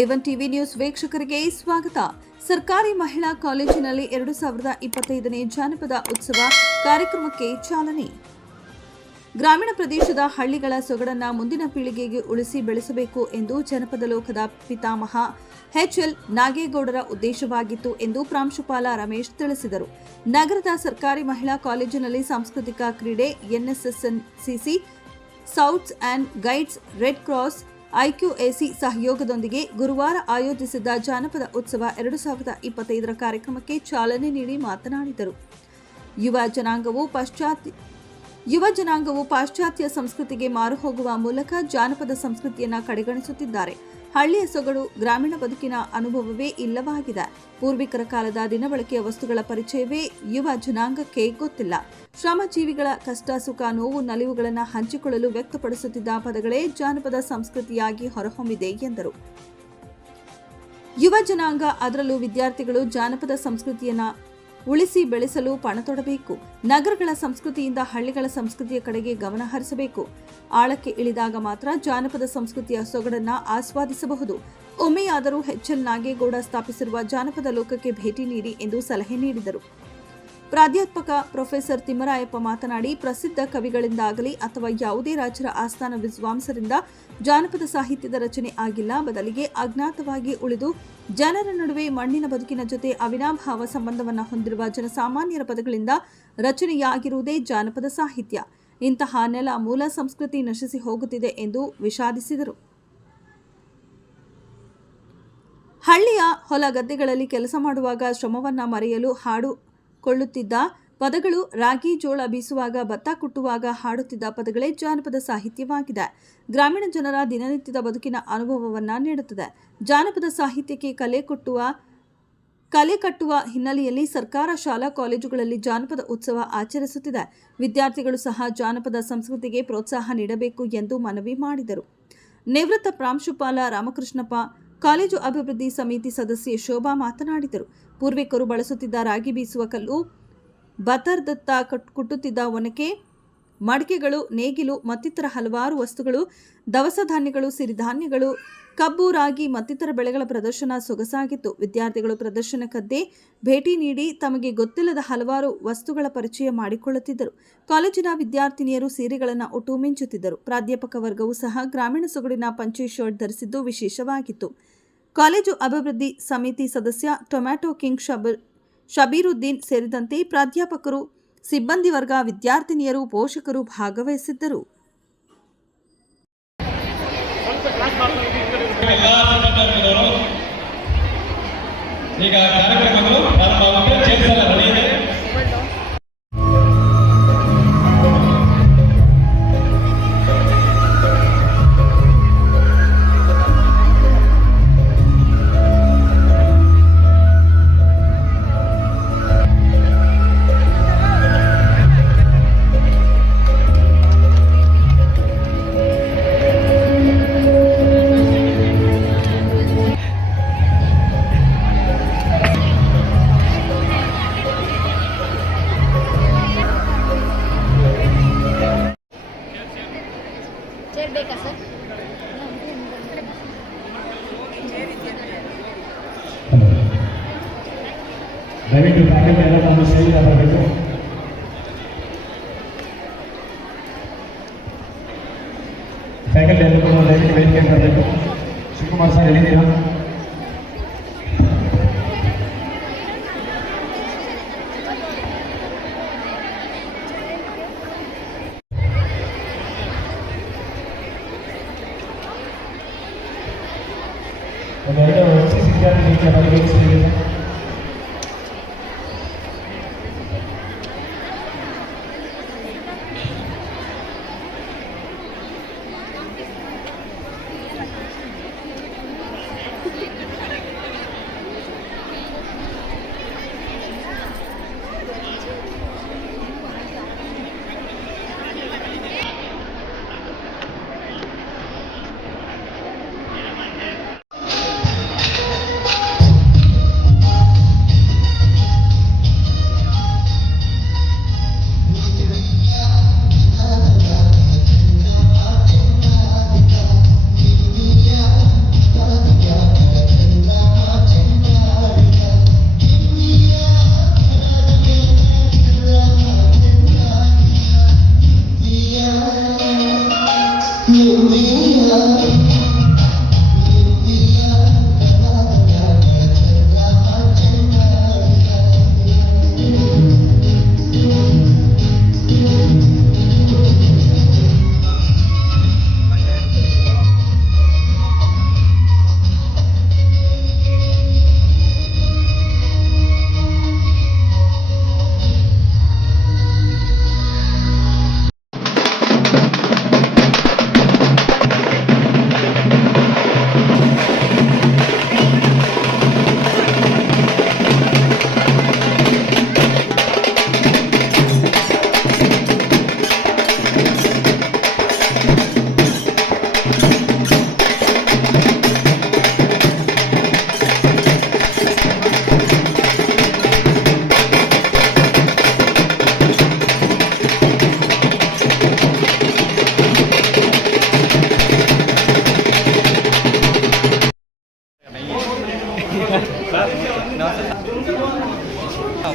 A one TV news ವೀಕ್ಷಕರಿಗೆ ಸ್ವಾಗತ. ಸರ್ಕಾರಿ ಮಹಿಳಾ ಕಾಲೇಜಿನಲ್ಲಿ ಎರಡು ಸಾವಿರದ ಇಪ್ಪತ್ತೈದನೇ ಜಾನಪದ ಉತ್ಸವ ಕಾರ್ಯಕ್ರಮಕ್ಕೆ ಚಾಲನೆ. ಗ್ರಾಮೀಣ ಪ್ರದೇಶದ ಹಳ್ಳಿಗಳ ಸೊಗಡನ್ನ ಮುಂದಿನ ಪೀಳಿಗೆಗೆ ಉಳಿಸಿ ಬೆಳೆಸಬೇಕು ಎಂದು ಜನಪದ ಲೋಕದ ಪಿತಾಮಹ ಎಚ್ಎಲ್ ನಾಗೇಗೌಡರ ಉದ್ದೇಶವಾಗಿತ್ತು ಎಂದು ಪ್ರಾಂಶುಪಾಲ ರಮೇಶ್ ತಿಳಿಸಿದರು. ನಗರದ ಸರ್ಕಾರಿ ಮಹಿಳಾ ಕಾಲೇಜಿನಲ್ಲಿ ಸಾಂಸ್ಕೃತಿಕ ಕ್ರೀಡೆ NSS NCC, scouts and guides, red cross IQAC ಸಹಯೋಗದೊಂದಿಗೆ ಗುರುವಾರ ಆಯೋಜಿಸಿದ್ದ ಜಾನಪದ ಉತ್ಸವ ಎರಡು ಸಾವಿರದ ಇಪ್ಪತ್ತೈದರ ಕಾರ್ಯಕ್ರಮಕ್ಕೆ ಚಾಲನೆ ನೀಡಿ ಮಾತನಾಡಿದರು. ಯುವ ಜನಾಂಗವು ಪಾಶ್ಚಾತ್ಯ, ಯುವ ಜನಾಂಗವು ಪಾಶ್ಚಾತ್ಯ ಸಂಸ್ಕೃತಿಗೆ ಮಾರು ಹೋಗುವ ಮೂಲಕ ಜಾನಪದ ಸಂಸ್ಕೃತಿಯನ್ನು ಕಡೆಗಣಿಸುತ್ತಿದ್ದಾರೆ. ಹಳ್ಳಿಯ ಸೊಗಡು ಗ್ರಾಮೀಣ ಬದುಕಿನ ಅನುಭವವೇ ಇಲ್ಲವಾಗಿದೆ. ಪೂರ್ವಿಕರ ಕಾಲದ ದಿನಬಳಕೆಯ ವಸ್ತುಗಳ ಪರಿಚಯವೇ ಯುವ ಜನಾಂಗಕ್ಕೆ ಗೊತ್ತಿಲ್ಲ. ಶ್ರಮಜೀವಿಗಳ ಕಷ್ಟ, ಸುಖ, ನೋವು, ನಲಿವುಗಳನ್ನು ಹಂಚಿಕೊಳ್ಳಲು ವ್ಯಕ್ತಪಡಿಸುತ್ತಿದ್ದ ಪದಗಳೇ ಜಾನಪದ ಸಂಸ್ಕೃತಿಯಾಗಿ ಹೊರಹೊಮ್ಮಿದೆ ಎಂದರು. ಯುವ ಜನಾಂಗ, ಅದರಲ್ಲೂ ವಿದ್ಯಾರ್ಥಿಗಳು ಜಾನಪದ ಸಂಸ್ಕೃತಿಯನ್ನ ಉಳಿಸಿ ಬೆಳೆಸಲು ಪಣತೊಡಬೇಕು ನಗರಗಳ ಸಂಸ್ಕೃತಿಯಿಂದ ಹಳ್ಳಿಗಳ ಸಂಸ್ಕೃತಿಯ ಕಡೆಗೆ ಗಮನ ಹರಿಸಬೇಕು. ಆಳಕ್ಕೆ ಇಳಿದಾಗ ಮಾತ್ರ ಜಾನಪದ ಸಂಸ್ಕೃತಿಯ ಸೊಗಡನ್ನ ಆಸ್ವಾದಿಸಬಹುದು. ಒಮ್ಮೆಯಾದರೂ ಹೆಚ್ಚಲ್ ನಾಗೇಗೌಡ ಸ್ಥಾಪಿಸಿರುವ ಜಾನಪದ ಲೋಕಕ್ಕೆ ಭೇಟಿ ನೀಡಿ ಎಂದು ಸಲಹೆ ನೀಡಿದರು. ಪ್ರಾಧ್ಯಾಪಕ ಪ್ರೊಫೆಸರ್ ತಿಮ್ಮರಾಯಪ್ಪ ಮಾತನಾಡಿ, ಪ್ರಸಿದ್ಧ ಕವಿಗಳಿಂದಾಗಲಿ ಅಥವಾ ಯಾವುದೇ ರಾಜರ ಆಸ್ಥಾನ ವಿದ್ವಾಂಸರಿಂದ ಜಾನಪದ ಸಾಹಿತ್ಯದ ರಚನೆ ಆಗಿಲ್ಲ, ಬದಲಿಗೆ ಅಜ್ಞಾತವಾಗಿ ಉಳಿದು ಜನರ ನಡುವೆ ಮಣ್ಣಿನ ಬದುಕಿನ ಜೊತೆ ಅವಿನಾಭಾವ ಸಂಬಂಧವನ್ನು ಹೊಂದಿರುವ ಜನಸಾಮಾನ್ಯರ ಪದಗಳಿಂದ ರಚನೆಯಾಗಿರುವುದೇ ಜಾನಪದ ಸಾಹಿತ್ಯ. ಇಂತಹ ನೆಲ ಮೂಲ ಸಂಸ್ಕೃತಿ ನಶಿಸಿ ಹೋಗುತ್ತಿದೆ ಎಂದು ವಿಷಾದಿಸಿದರು. ಹಳ್ಳಿಯ ಹೊಲ ಗದ್ದೆಗಳಲ್ಲಿ ಕೆಲಸ ಮಾಡುವಾಗ ಶ್ರಮವನ್ನ ಮರೆಯಲು ಹಾಡು ಕೊಳ್ಳುತ್ತಿದ್ದ ಪದಗಳು ರಾಗಿ ಜೋಳ ಬೀಸುವಾಗ, ಭತ್ತ ಕುಟ್ಟುವಾಗ ಹಾಡುತ್ತಿದ್ದ ಪದಗಳೇ ಜಾನಪದ ಸಾಹಿತ್ಯವಾಗಿದೆ. ಗ್ರಾಮೀಣ ಜನರ ದಿನನಿತ್ಯದ ಬದುಕಿನ ಅನುಭವವನ್ನ ನೀಡುತ್ತದೆ. ಜಾನಪದ ಸಾಹಿತ್ಯಕ್ಕೆ ಕಲೆ ಕೊಟ್ಟುವ, ಕಲೆ ಕಟ್ಟುವ ಹಿನ್ನೆಲೆಯಲ್ಲಿ ಸರ್ಕಾರ ಶಾಲಾ ಕಾಲೇಜುಗಳಲ್ಲಿ ಜಾನಪದ ಉತ್ಸವ ಆಚರಿಸುತ್ತಿದೆ. ವಿದ್ಯಾರ್ಥಿಗಳು ಸಹ ಜಾನಪದ ಸಂಸ್ಕೃತಿಗೆ ಪ್ರೋತ್ಸಾಹ ನೀಡಬೇಕು ಎಂದು ಮನವಿ ಮಾಡಿದರು. ನಿವೃತ್ತ ಪ್ರಾಂಶುಪಾಲ ರಾಮಕೃಷ್ಣಪ್ಪ ಕಾಲೇಜು ಅಭಿವೃದ್ಧಿ ಸಮಿತಿ ಸದಸ್ಯೆ ಶೋಭಾ ಮಾತನಾಡಿದರು. ಪೂರ್ವಿಕರು ಬಳಸುತ್ತಿದ್ದ ರಾಗಿ ಬೀಸುವ ಕಲ್ಲು ಬತರ್ದತ್ತ ಕಟ್- ಕುಟ್ಟುತ್ತಿದ್ದ ಒನಕೆ, ಮಡಿಕೆಗಳು, ನೇಗಿಲು, ಮತ್ತಿತರ ಹಲವಾರು ವಸ್ತುಗಳು, ದವಸ ಧಾನ್ಯಗಳು ಸಿರಿಧಾನ್ಯಗಳು ಕಬ್ಬು, ರಾಗಿ ಮತ್ತಿತರ ಬೆಳೆಗಳ ಪ್ರದರ್ಶನ ಸೊಗಸಾಗಿತ್ತು. ವಿದ್ಯಾರ್ಥಿಗಳು ಪ್ರದರ್ಶನಕ್ಕದ್ದೇ ಭೇಟಿ ನೀಡಿ ತಮಗೆ ಗೊತ್ತಿಲ್ಲದ ಹಲವಾರು ವಸ್ತುಗಳ ಪರಿಚಯ ಮಾಡಿಕೊಳ್ಳುತ್ತಿದ್ದರು. ಕಾಲೇಜಿನ ವಿದ್ಯಾರ್ಥಿನಿಯರು ಸೀರೆಗಳನ್ನು ಒಟ್ಟು ಮಿಂಚುತ್ತಿದ್ದರು. ಪ್ರಾಧ್ಯಾಪಕ ವರ್ಗವೂ ಸಹ ಗ್ರಾಮೀಣ ಸೊಗಡಿನ ಪಂಚೆ ಶರ್ಟ್ ಧರಿಸಿದ್ದು ವಿಶೇಷವಾಗಿತ್ತು. ಕಾಲೇಜು ಅಭಿವೃದ್ಧಿ ಸಮಿತಿ ಸದಸ್ಯ ಟೊಮ್ಯಾಟೊ ಕಿಂಗ್ ಶಬೀರ್ ಶಬೀರುದ್ದೀನ್ ಸೇರಿದಂತೆ ಪ್ರಾಧ್ಯಾಪಕರು, ಸಿಬ್ಬಂದಿ ವರ್ಗ ವಿದ್ಯಾರ್ಥಿನಿಯರು, ಪೋಷಕರು ಭಾಗವಹಿಸಿದ್ದರು. ಈಗ ಕಾರ್ಯಕ್ರಮಗಳು ಪ್ರಾರಂಭವಾಗುತ್ತೆ. ಚೇರ್ಸ್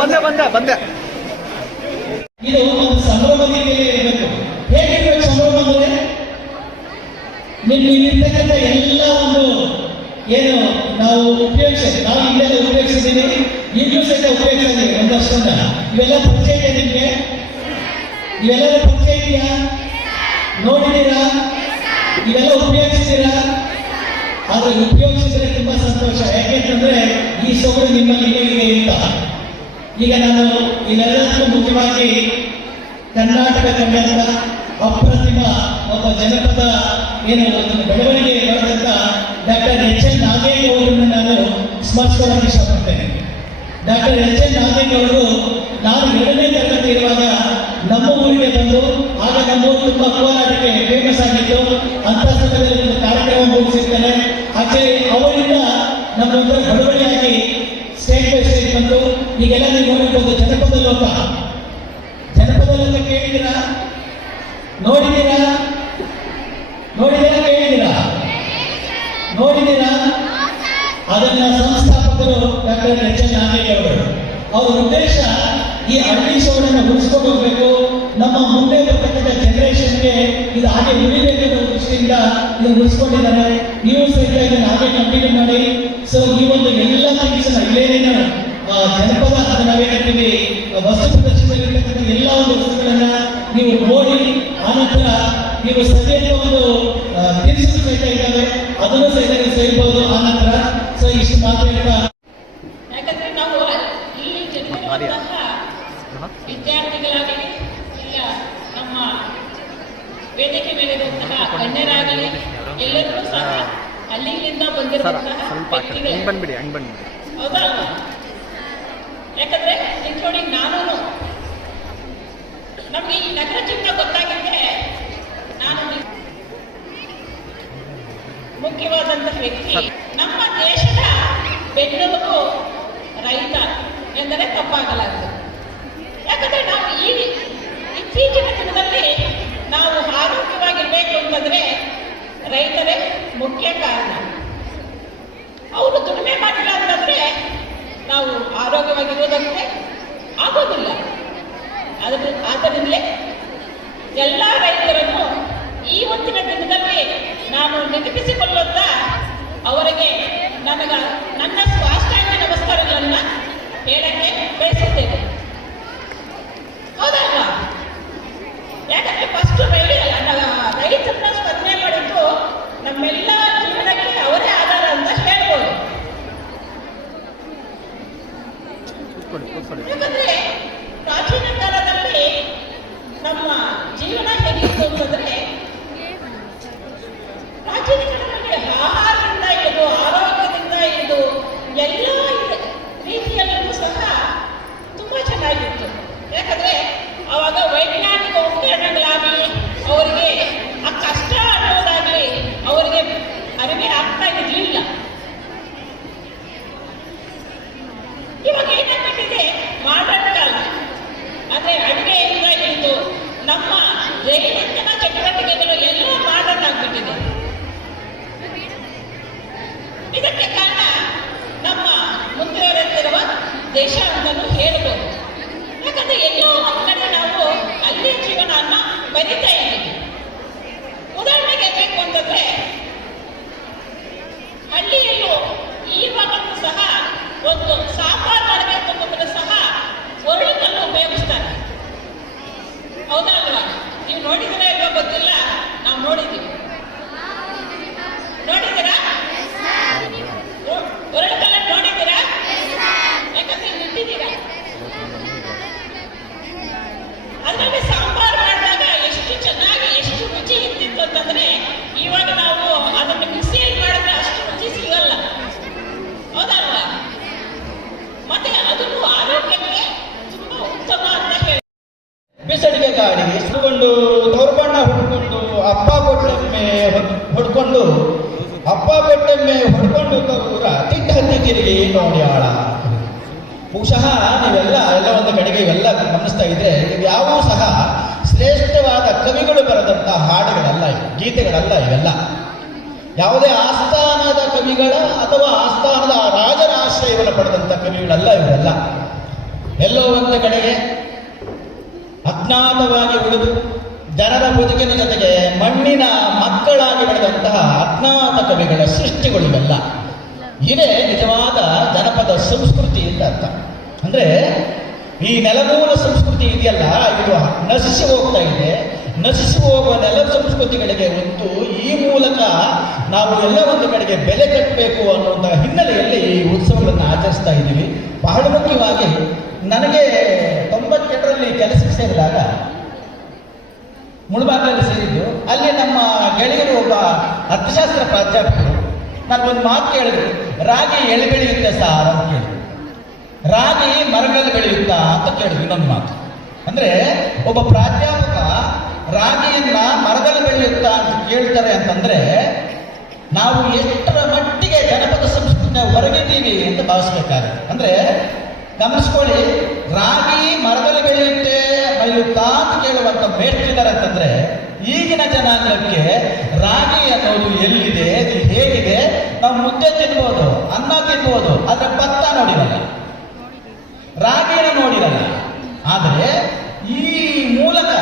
ಬಂದೆ ಬಂದೆ ಬಂದೆ. ಇದು ಸಂಭ್ರಮದಲ್ಲಿ ಇರಬೇಕು. ಹೇಗಿರ್ಬೇಕು ಸಂಭ್ರಮ ಅಂದ್ರೆ ನಿಮ್ ಇರ್ತಕ್ಕಂಥ ಎಲ್ಲ ಒಂದು ಏನು ನಾವು ಉಪಯೋಗಿಸಿ, ನಾವು ಹಿಂದೆ ಉಪಯೋಗಿಸಿದ್ದೀವಿ ಈಗಲೂ ಸಹಿತ ಉಪಯೋಗಿಸಿದ್ದೀವಿ ಒಂದಷ್ಟನ್ನ ಇವೆಲ್ಲ ಪರಿಚಯ ಇದೆ ನಿಮ್ಗೆ? ಇವೆಲ್ಲ ಪರಿಚಯ ಇದೆಯಾ? ನೋಡಿದ್ದೀರಾ? ಇವೆಲ್ಲ ಉಪಯೋಗಿಸಿದ್ದೀರಾ? ಆದರೆ ಉಪಯೋಗಿಸಿದ್ರೆ ತುಂಬಾ ಸಂತೋಷ. ಯಾಕೆಂತಂದ್ರೆ ಈ ಸೊಗಡು ನಿಮ್ಮಲ್ಲಿ ಹೇಗಿದೆ ಅಂತ. ಈಗ ನಾನು ಇಲ್ಲೆಲ್ಲರೂ ಮುಖ್ಯವಾಗಿ ಕರ್ನಾಟಕ ಕನ್ನಡದ ಅಪ್ರತಿಮ ಒಬ್ಬ ಜನಪದ ಏನು ಬೆಳವಣಿಗೆ ಮಾಡಿದಂತ ಡಾಕ್ಟರ್ ಎಚ್ ಎನ್ ನಾಗೇಂದ್ರ ಅವರನ್ನು ನಾನು ಸ್ಮರಿಸಿಕೊಳ್ಳಲು ಇಷ್ಟಪಡ್ತೇನೆ. ಡಾಕ್ಟರ್ ಎಚ್ ಎನ್ ನಾಗೇಂದ್ರ ಅವರು ನಾನು ಎರಡನೇ ತರಗತಿ ಇರುವಾಗ ನಮ್ಮ ಊರಿಗೆ ಬಂದು ಆಗ ನಮ್ಮ ಊರು ತುಂಬಾ ಹೋರಾಟಕ್ಕೆ ಫೇಮಸ್ ಆಗಿತ್ತು. ಅಂತ ಸಮಯದಲ್ಲಿ ಕಾರ್ಯಕ್ರಮ ಮುಗಿಸಿರ್ತಾರೆ ಹಾಗೆ ಅವರಿಂದ ನಮ್ಮ ಬಡವಣಿಯಾಗಿ ಈಗೆಲ್ಲ ನೀವು ನೋಡಿರ್ಬೋದು ಜನಪದ ಲೋಕ ಜನಪದ ಲೋಕ ಕೇಳಿದ್ದೀರಾ? ನೋಡಿದ್ದೀರಾ? ನೋಡಿದ್ದೀರಾ ಕೇಳಿದ್ದೀರಾ? ನೋಡಿದ್ದೀರಾ? ಅದನ್ನ ಸಂಸ್ಥಾಪಕರು ಡಾಕ್ಟರ್ ಎಚ್ ಎನ್ ಅವರು. ಅವರ ಉದ್ದೇಶ ಈ ಹಳ್ಳಿ ಸೋಡನ್ನು ಉಳಿಸ್ಕೊಂಡು ನಮ್ಮ ಮುಂದೆ ಬರ್ತಕ್ಕಂಥ ಜನರೇಷನ್ಗೆ ಇದು ಹಾಗೆ ಉಳಿಬೇಕು ಅನ್ನೋ ದೃಷ್ಟಿಯಿಂದ ಇದನ್ನು ಉಳಿಸ್ಕೊಂಡಿದ್ದಾರೆ ನೀವು ಸಹಿತ ಇದನ್ನು ಹಾಗೆ ಕಂಟಿನ್ಯೂ ಮಾಡಿ. ಸೊ ಈ ಒಂದು ಎಲ್ಲ ಥಿಂಗ್ಸ್ ಇಲ್ಲೇನೇನು ಆ, ಜನಪದ ಅದನ್ನು ನಾವೇ ಹೇಳ್ತೀವಿ ವಸ್ತು ಪ್ರದರ್ಶನದಲ್ಲಿರ್ತಕ್ಕಂಥ ಎಲ್ಲ ಒಂದು ವಸ್ತುಗಳನ್ನ ನೀವು ನೋಡಿ ಆನಂತರ ನೀವು ಸದ್ಯದ ಒಂದು ತಿನಿಸು ಸಹಿತ ಇದ್ದಾವೆ ಅದನ್ನು ಸಹಿತ ನೀವು ಸೇರ್ಬೋದು ಆನಂತರ ಸೊ ಇಷ್ಟು ಮಾತ್ರ ಹೇಳ್ತಾ ಯಾಕಂದ್ರೆ ನಾವು ಇಲ್ಲಿ ವಿದ್ಯಾರ್ಥಿಗಳಾಗಲಿ ಇಲ್ಲ ನಮ್ಮ ವೇದಿಕೆ ಮೇಲಿರುವಂತಹ ಗಣ್ಯರಾಗಲಿ ಎಲ್ಲರೂ ಸಹ ಅಲ್ಲಿಂದ ಬಂದಿರುವಂತಹ. ಹಿಂಗೆ ಬಂದ್ಬಿಡಿ ಹಂಗ್ ಬಂದ್ಬಿಡಿ ಹೌದಾ? ಯಾಕಂದ್ರೆ ನಿಂತ್ಕೊಳ್ಳಿ ನಾನು ನಮ್ಗೆ ಈ ನಗರ ಚಿತ್ರ ಗೊತ್ತಾಗಿದ್ದೆ ನಾನು ಮುಖ್ಯವಾದಂತ ಮುಖ್ಯವಾದಂತಹ ವ್ಯಕ್ತಿ. ನಮ್ಮ ದೇಶದ ಬೆನ್ನೆಲುಬು ರೈತ ಎಂದರೆ ತಪ್ಪಾಗಲಾರದು ಯಾಕಂದ್ರೆ ನಾವು ಈ ಇತ್ತೀಚಿನ ದಿನದಲ್ಲಿ ನಾವು ಆರೋಗ್ಯವಾಗಿರ್ಬೇಕು ಅಂತಂದ್ರೆ ರೈತರೇ ಮುಖ್ಯ ಕಾರಣ. ಅವರು ದುಡಿಮೆ ಮಾಡಿಲ್ಲ ಅಂತಂದ್ರೆ ನಾವು ಆರೋಗ್ಯವಾಗಿರೋದಕ್ಕೆ ಆಗೋದಿಲ್ಲ. ಅದ್ರ ಆದ್ದರಿಂದಲೇ ಎಲ್ಲ ರೈತರನ್ನು ಈ ಹೊತ್ತಿನ ದಿನದಲ್ಲಿ ನಾನು ನೆನಪಿಸಿಕೊಳ್ಳುತ್ತ ಅವರಿಗೆ ನನಗ ನನ್ನ ಸ್ವಾಸ್ಥ್ಯ ನಮಸ್ಕಾರಗಳನ್ನು ಹೇಳಕ್ಕೆ ಬಿಸಡಿಗೆ ಗಾಡಿ ಇಸ್ಕೊಂಡು ತೋರ್ಬಣ್ಣ ಹೊಡ್ಕೊಂಡು ಅಪ್ಪ ಕೊಟ್ಟೆಮ್ಮೆ ಹೊಡ್- ಹೊಡ್ಕೊಂಡು, ಅಪ್ಪ ಕೊಟ್ಟೆಮ್ಮೆ ಹೊಡ್ಕೊಂಡು ಕೂಡ ತಿಟ್ಟ ಹತ್ತಿ ತಿರುಗಿ ನೋಡಿ ಆಳ. ಬಹುಶಃ ನೀವೆಲ್ಲ, ಎಲ್ಲ ಒಂದು ಕಡೆಗೆ ಇವೆಲ್ಲ ಗಮನಿಸ್ತಾ ಇದ್ರೆ ಯಾವೂ ಸಹ ಶ್ರೇಷ್ಠವಾದ ಕವಿಗಳು ಬರೆದಂತ ಹಾಡುಗಳಲ್ಲ, ಗೀತೆಗಳಲ್ಲ ಇವೆಲ್ಲ. ಯಾವುದೇ ಆಸ್ಥಾನದ ಕವಿಗಳ ಅಥವಾ ಆಸ್ಥಾನದ ರಾಜರ ಆಶ್ರಯವನ್ನು ಪಡೆದಂತ ಕವಿಗಳಲ್ಲ ಇವೆಲ್ಲ. ಎಲ್ಲೋ ಒಂದು ಕಡೆಗೆ ಅಜ್ಞಾತವಾಗಿ ಉಳಿದು ಜನರ ಬದುಕಿನ ಜೊತೆಗೆ ಮಣ್ಣಿನ ಮಕ್ಕಳಾಗಿ ಬೆಳೆದಂತಹ ಅಜ್ಞಾತ ಕವಿಗಳ ಸೃಷ್ಟಿಗಳು ಇವೆಲ್ಲ ಇದೇ ನಿಜವಾದ ಜನಪದ ಸಂಸ್ಕೃತಿ ಅಂತ ಅರ್ಥ. ಅಂದ್ರೆ ಈ ನೆಲಮೂಲ ಸಂಸ್ಕೃತಿ ಇದೆಯಲ್ಲ, ಇದು ನಶಿಸಿ ಹೋಗ್ತಾ ಇದೆ. ನಶಿಸಿ ಹೋಗುವ ನೆಲ ಸಂಸ್ಕೃತಿಗಳಿಗೆ ಒಂದು ಈ ಮೂಲಕ ನಾವು ಎಲ್ಲ ಒಂದು ಕಡೆಗೆ ಬೆಲೆ ಕಟ್ಟಬೇಕು ಅನ್ನುವಂತಹ ಹಿನ್ನೆಲೆಯಲ್ಲಿ ಈ ಉತ್ಸವಗಳನ್ನು ಆಚರಿಸ್ತಾ ಇದ್ದೀವಿ. ಬಹಳ ಮುಖ್ಯವಾಗಿ ನನಗೆ ತೊಂಬತ್ತೆರಡರಲ್ಲಿ ಕೆಲಸಕ್ಕೆ ಸೇರಿದಾಗ ಮುಳುಬಾಗಲಲ್ಲಿ ಸೇರಿದ್ದು, ಅಲ್ಲಿ ನಮ್ಮ ಗೆಳೆಯರು ಒಬ್ಬ ಅರ್ಥಶಾಸ್ತ್ರ ಪ್ರಾಧ್ಯಾಪಕರು ನನಗೊಂದು ಮಾತು ಕೇಳಿದ್ರು ರಾಗಿ ಎಳೆ ಬೆಳೆಯುತ್ತೆ ಸಾರ್ ಅಂತ ಕೇಳಿದ್ರು. ರಾಗಿ ಮರಗಳಲ್ಲಿ ಬೆಳೆಯುತ್ತಾ ಅಂತ ಕೇಳಿದ್ರು ಇನ್ನೊಂದು ಮಾತು. ಅಂದ್ರೆ ಒಬ್ಬ ಪ್ರಾಧ್ಯಾಪಕ ರಾಗಿಯನ್ನ ಮರದಲ್ಲಿ ಬೆಳೆಯುತ್ತಾ ಅಂತ ಕೇಳ್ತಾರೆ ಅಂತಂದ್ರೆ, ನಾವು ಎಷ್ಟರ ಮಟ್ಟಿಗೆ ಜನಪದ ಸಂಸ್ಕೃತಿಯ ಹೊರಗಿದ್ದೀವಿ ಅಂತ ಭಾವಿಸ್ಬೇಕಾಗುತ್ತೆ. ಅಂದ್ರೆ ಗಮನಿಸ್ಕೊಳ್ಳಿ. ರಾಗಿ ಮರದಲ್ಲಿ ಬೆಳೆಯುತ್ತೆ ಬೆಳೆಯುತ್ತಾ ಅಂತ ಕೇಳುವಂತ ಮೇಷ್ಟಿದ್ದಾರೆ ಅಂತಂದ್ರೆ, ಈಗಿನ ಜನಾಂಗಕ್ಕೆ ರಾಗಿ ಅನ್ನೋದು ಎಲ್ಲಿದೆ ಹೇಗಿದೆ, ನಾವು ಮುದ್ದೆ ತಿನ್ಬೋದು, ಅನ್ನ ತಿನ್ಬೋದು, ಆದ್ರೆ ಭತ್ತ ನೋಡಿರಲ್ಲ. ರಾಗಿನ ನೋಡಿರಲ್ಲ. ಆದರೆ ಈ ಮೂಲಕ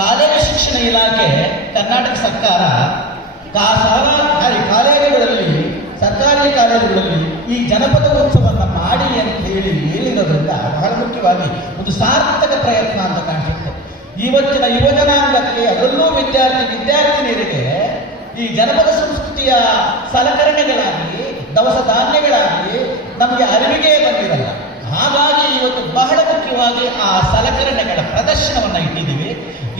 ಕಾಲೇಜು ಶಿಕ್ಷಣ ಇಲಾಖೆ, ಕರ್ನಾಟಕ ಸರ್ಕಾರಿ ಕಾಲೇಜುಗಳಲ್ಲಿ ಸರ್ಕಾರಿ ಕಾಲೇಜುಗಳಲ್ಲಿ ಈ ಜನಪದ ಉತ್ಸವವನ್ನು ಮಾಡಿ ಅಂತ ಹೇಳಿ ಹೇಳಿರೋದ್ರಿಂದ ಬಹಳ ಮುಖ್ಯವಾಗಿ ಒಂದು ಸಾರ್ಥಕ ಪ್ರಯತ್ನ ಅಂತ ಕಾಣಿಸುತ್ತೆ. ಇವತ್ತಿನ ಯುವಜನಾಂಗಕ್ಕೆ ಅದರಲ್ಲೂ ವಿದ್ಯಾರ್ಥಿ ವಿದ್ಯಾರ್ಥಿನಿಯರಿಗೆ ಈ ಜನಪದ ಸಂಸ್ಕೃತಿಯ ಸಲಕರಣೆಗಳಾಗಲಿ, ದವಸ ಧಾನ್ಯಗಳಾಗಲಿ ನಮಗೆ ಅರಿವಿಗೆ ಬಂದಿರಲ್ಲ. ಹಾಗಾಗಿ ಇವತ್ತು ಬಹಳ ಮುಖ್ಯವಾಗಿ ಆ ಸಲಕರಣೆಗಳ ಪ್ರದರ್ಶನವನ್ನ ಇಟ್ಟಿದ್ದೀವಿ.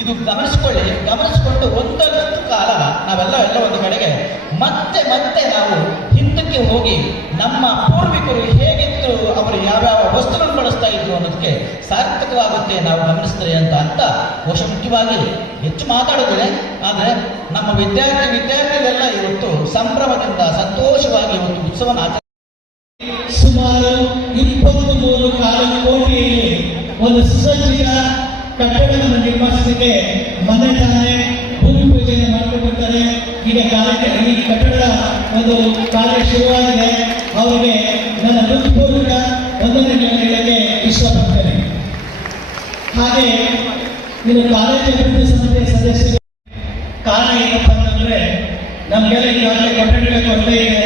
ಇದು ಗಮನಿಸ್ಕೊಳ್ಳಿ, ಗಮನಿಸಿಕೊಂಡು ಒಂದಷ್ಟು ಕಾಲ ನಾವೆಲ್ಲ ಎಲ್ಲ ಒಂದು ಕಡೆಗೆ ಮತ್ತೆ ಮತ್ತೆ ನಾವು ಹಿಂದಕ್ಕೆ ಹೋಗಿ ನಮ್ಮ ಪೂರ್ವಿಕರು ಹೇಗಿತ್ತು ಅವರು ಯಾವ್ಯಾವ ವಸ್ತುಗಳನ್ನು ಬಳಸ್ತಾ ಇದ್ರು ಅನ್ನೋದಕ್ಕೆ ಸಾರ್ಥಕವಾಗುತ್ತೆ ನಾವು ಗಮನಿಸ್ತೇವೆ ಅಂತ ಅಂತ ಬಹುಶಃ ಮುಖ್ಯವಾಗಿ ಹೆಚ್ಚು ಮಾತಾಡಿದ್ರೆ ಆದರೆ ನಮ್ಮ ವಿದ್ಯಾರ್ಥಿ ವಿದ್ಯಾರ್ಥಿಗಳೆಲ್ಲ ಇವತ್ತು ಸಂಭ್ರಮದಿಂದ ಸಂತೋಷವಾಗಿ ಒಂದು ಉತ್ಸವನ ಸುಮಾರು ಇಪ್ಪತ್ತು ಮೂರು ಕಾಲ ಕೋಟಿಯಲ್ಲಿ ಒಂದು ಸುಸಜ್ಜಿತ ಕಟ್ಟಡವನ್ನು ನಿರ್ಮಿಸಿದೆ ಮನೆ ತಾನೇ ಭೂಮಿ ಪೂಜೆಯನ್ನು ಮಾಡಿಕೊಂಡಿರ್ತಾರೆ ಈಗ ಕಾರ್ಯ ಈ ಕಟ್ಟಡ ಒಂದು ಕಾರ್ಯ ಶುರುವಾಗಿದೆ. ಅವರಿಗೆ ನನ್ನ ಹೃತ್ಪೂರ್ವಕ Amen.